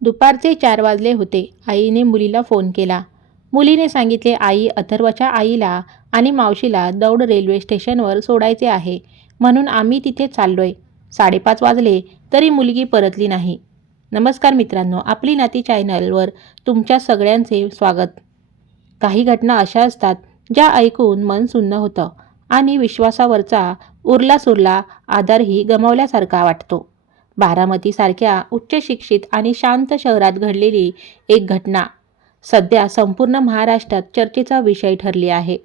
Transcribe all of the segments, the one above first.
दुपारचे 4 वाजले होते. आईने मुलीला फोन केला. मुलीने सांगितले, आई अथर्वच्या आईला आणि मावशीला दौंड रेल्वे स्टेशनवर सोडायचे आहे, म्हणून आम्ही तिथे चाललोय. 5:30 वाजले तरी मुलगी परतली नाही. नमस्कार मित्रांनो, आपली नाती चॅनलवर तुमच्या सगळ्यांचे स्वागत. काही घटना अशा असतात ज्या ऐकून मन सुन्न होतं आणि विश्वासावरचा उरला आधारही गमावल्यासारखा वाटतो. बारामतीसारख्या उच्च शिक्षित आणि शांत शहरात घडलेली एक घटना सध्या संपूर्ण महाराष्ट्रात चर्चेचा विषय ठरली आहे.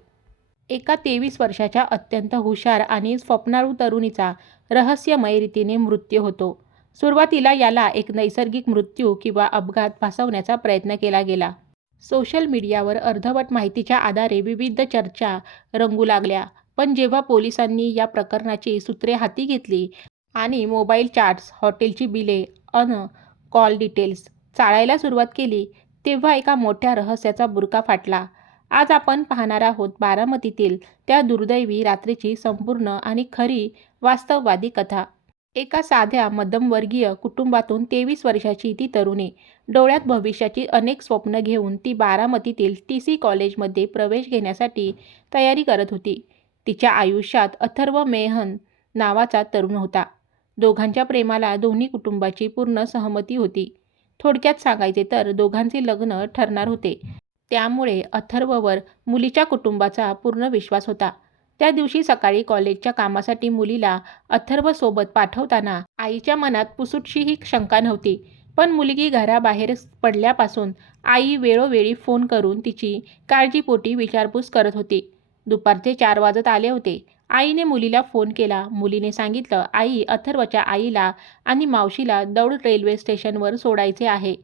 एका 23 वर्षाच्या अत्यंत हुशार आणि स्वप्नाळू तरुणीचा रहस्यमय रीतीने मृत्यू होतो. सुरुवातीला याला एक नैसर्गिक मृत्यू किंवा अपघात भासवण्याचा प्रयत्न केला गेला. सोशल मीडियावर अर्धवट माहितीच्या आधारे विविध चर्चा रंगू लागल्या. पण जेव्हा पोलिसांनी या प्रकरणाची सूत्रे हाती घेतली आणि मोबाईल चॅट्स, हॉटेलची बिले कॉल डिटेल्स चाळायला सुरुवात केली, तेव्हा एका मोठ्या रहस्याचा बुरका फाटला. आज आपण पाहणार आहोत बारामतीतील त्या दुर्दैवी रात्रीची संपूर्ण आणि खरी वास्तववादी कथा. एका साध्या मध्यमवर्गीय कुटुंबातून 23 वर्षाची ती तरुणी, डोळ्यात भविष्याची अनेक स्वप्न घेऊन ती बारामतीतील TC कॉलेजमध्ये प्रवेश घेण्यासाठी तयारी करत होती. तिच्या आयुष्यात अथर्व मेहन नावाचा तरुण होता. दोघांच्या प्रेमाला दोन्ही कुटुंबाची पूर्ण सहमती होती. थोडक्यात सांगायचे तर दोघांचे लग्न ठरणार होते. त्यामुळे अथर्ववर मुलीच्या कुटुंबाचा पूर्ण विश्वास होता. त्या दिवशी सकाळी कॉलेजच्या कामासाठी मुलीला अथर्वसोबत पाठवताना आईच्या मनात पुसुटशीही शंका नव्हती. पण मुलगी घराबाहेर पडल्यापासून आई वेळोवेळी फोन करून तिची काळजीपोटी विचारपूस करत होती. दुपारचे 4 वाजत आले होते. आईने मुलीला फोन केला. मुलीने सांगितलं, आई अथर्वच्या आईला आणि मावशीला दौंड रेल्वे स्टेशनवर सोडायचे आहे,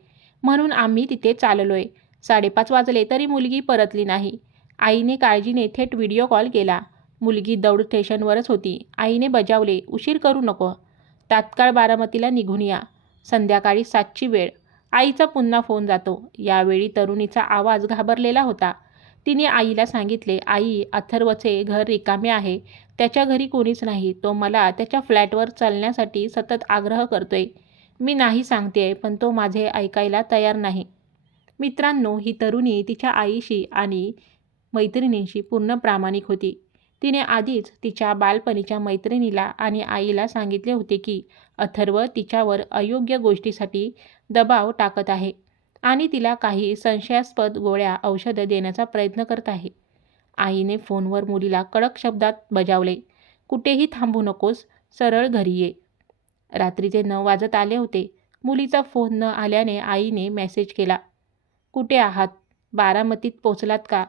म्हणून आम्ही तिथे चाललोय. 5:30 वाजले तरी मुलगी परतली नाही. आईने काळजीने थेट व्हिडिओ कॉल केला. मुलगी दौंड स्टेशनवरच होती. आईने बजावले, उशीर करू नको, तात्काळ बारामतीला निघून या. संध्याकाळी 7ची वेळ. आईचा पुन्हा फोन जातो. यावेळी तरुणीचा आवाज घाबरलेला होता. तिने आईला सांगितले, आई अथर्वचे घर रिकामे आहे, त्याच्या घरी कोणीच नाही. तो मला त्याच्या फ्लॅटवर चालण्यासाठी सतत आग्रह करतोय. मी नाही सांगतेय, पण तो माझे ऐकायला तयार नाही. मित्रांनो, ही तरुणी तिच्या आईशी आणि मैत्रिणींशी पूर्ण प्रामाणिक होती. तिने आधीच तिच्या बालपणीच्या मैत्रिणीला आणि आईला सांगितले होते की अथर्व तिच्यावर अयोग्य गोष्टीसाठी दबाव टाकत आहे आणि तिला काही संशयास्पद गोळ्या औषधं देण्याचा प्रयत्न करत आहे. आईने फोनवर मुलीला कडक शब्दात बजावले, कुठेही थांबू नकोस, सरळ घरी ये. रात्रीचे 9 वाजत आले होते. मुलीचा फोन न आल्याने आईने मेसेज केला, कुठे आहात? बारामतीत पोचलात का?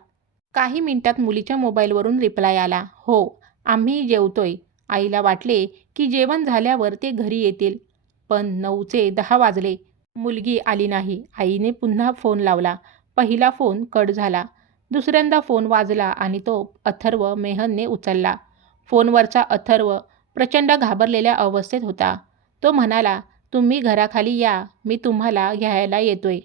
काही मिनिटात मुलीच्या मोबाईलवरून रिप्लाय आला, हो, आम्ही जेवतोय. आईला वाटले की जेवण झाल्यावर ते घरी येतील, पण 9चे 10 वाजले. मुलगी आली नाही. आईने पुन्हा फोन लावला. पहिला फोन कट झाला. दुसऱ्यांदा फोन वाजला आणि तो अथर्व मेहनने उचलला. फोनवरचा अथर्व प्रचंड घाबरलेल्या अवस्थेत होता. तो म्हणाला, तुम्ही घराखाली या, मी तुम्हाला घ्यायला येतोय.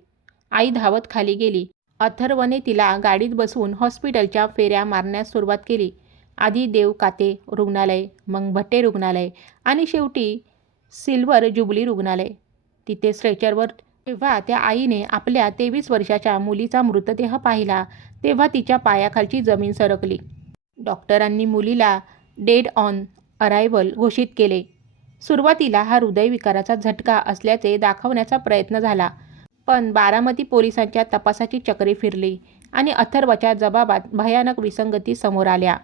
आई धावत खाली गेली. अथर्वने तिला गाडीत बसवून हॉस्पिटलच्या फेऱ्या मारण्यास सुरुवात केली. आधी देवकाते रुग्णालय, मग भट्टे रुग्णालय आणि शेवटी सिल्वर जुबली रुग्णालय. तिथे स्ट्रेचरवर जेव्हा त्या आईने आपल्या 23 वर्षाच्या मुलीचा मृतदेह पाहिला, तेव्हा तिच्या पायाखालची जमीन सरकली. डॉक्टरांनी मुलीला डेड ऑन अरायव्हल घोषित केले. सुरुवातीला हा हृदयविकाराचा झटका असल्याचे दाखवण्याचा प्रयत्न झाला, पण बारामती पोलिसांच्या तपासाची चक्रे फिरली आणि अथर्वच्या जबाबात भयानक विसंगती समोर आल्या.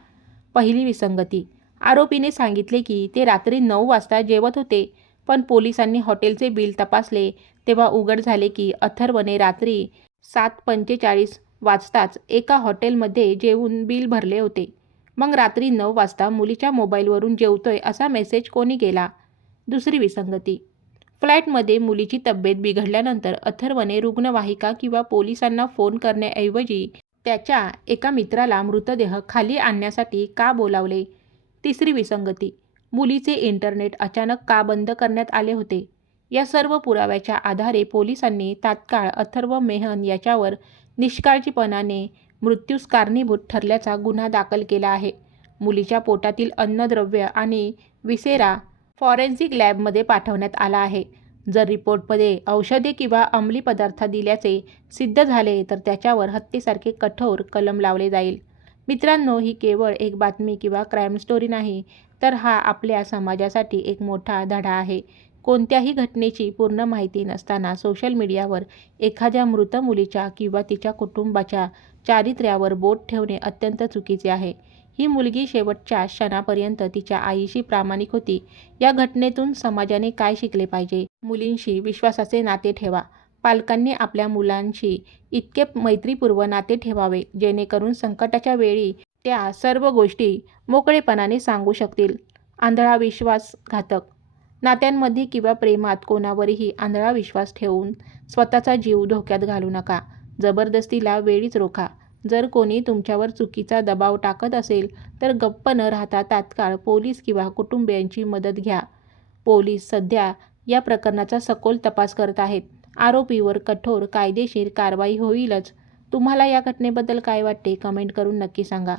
पहिली विसंगती, आरोपीने सांगितले की ते रात्री 9 वाजता जेवत होते, पण पोलिसांनी हॉटेलचे बिल तपासले तेव्हा उघड झाले की अथर्वने रात्री 7:45 वाजताच एका हॉटेलमध्ये जेवून बिल भरले होते. मग रात्री 9 वाजता मुलीच्या मोबाईलवरून जेवतोय असा मेसेज कोणी केला? दुसरी विसंगती, फ्लॅटमध्ये मुलीची तब्येत बिघडल्यानंतर अथर्वने रुग्णवाहिका किंवा पोलिसांना फोन करण्याऐवजी त्याच्या एका मित्राला मृतदेह खाली आणण्यासाठी का बोलावले? तिसरी विसंगती, मुलीचे इंटरनेट अचानक का बंद करण्यात आले होते? या सर्व पुराव्याच्या आधारे पोलिसांनी तात्काळ अथर्व मेहन याच्यावर निष्काळजीपणाने मृत्यूस कारणीभूत ठरल्याचा गुन्हा दाखल केला आहे. मुलीच्या पोटातील अन्नद्रव्य आणि विसेरा फॉरेन्सिक लॅबमध्ये पाठवण्यात आला आहे. जर रिपोर्टमध्ये औषधे किंवा अंमली पदार्थ दिल्याचे सिद्ध झाले तर त्याच्यावर हत्येसारखे कठोर कलम लावले जाईल. मित्रांनो, ही केवळ एक बातमी किंवा क्राईम स्टोरी नाही, तर हा आपल्या समाजासाठी एक मोठा धडा आहे. कोणत्याही घटनेची पूर्ण माहिती नसताना सोशल मीडियावर एखाद्या मृत मुलीच्या किंवा तिच्या कुटुंबाच्या चारित्र्यावर बोट ठेवणे अत्यंत चुकीचे आहे. ही मुलगी शेवटच्या क्षणापर्यंत तिच्या आईशी प्रामाणिक होती. या घटनेतून समाजाने काय शिकले पाहिजे? मुलींशी विश्वासाचे नाते ठेवा. पालकांनी आपल्या मुलांशी इतके मैत्रीपूर्व नाते ठेवावे जेणेकरून संकटाच्या वेळी त्या सर्व गोष्टी मोकळेपणाने सांगू शकतील. आंधळा विश्वास घातक. नात्यांमध्ये किंवा प्रेमात कोणावरही आंधळा विश्वास ठेवून स्वतःचा जीव धोक्यात घालू नका. जबरदस्तीला वेळीच रोखा. जर कोणी तुमच्यावर चुकीचा दबाव टाकत असेल तर गप्प न राहता तात्काळ पोलीस किंवा कुटुंबियांची मदत घ्या. पोलीस सध्या या प्रकरणाचा सखोल तपास करत आहेत. आरोपीवर कठोर कायदेशीर कारवाई होईलच. तुम्हाला या घटनेबद्दल काय वाटते? कमेंट करून नक्की सांगा.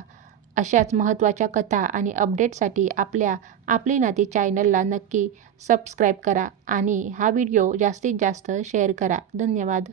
अशाच महत्त्वाच्या कथा आणि अपडेटसाठी आपली नाती चॅनलला नक्की सबस्क्राईब करा आणि हा व्हिडिओ जास्तीत जास्त शेअर करा. धन्यवाद.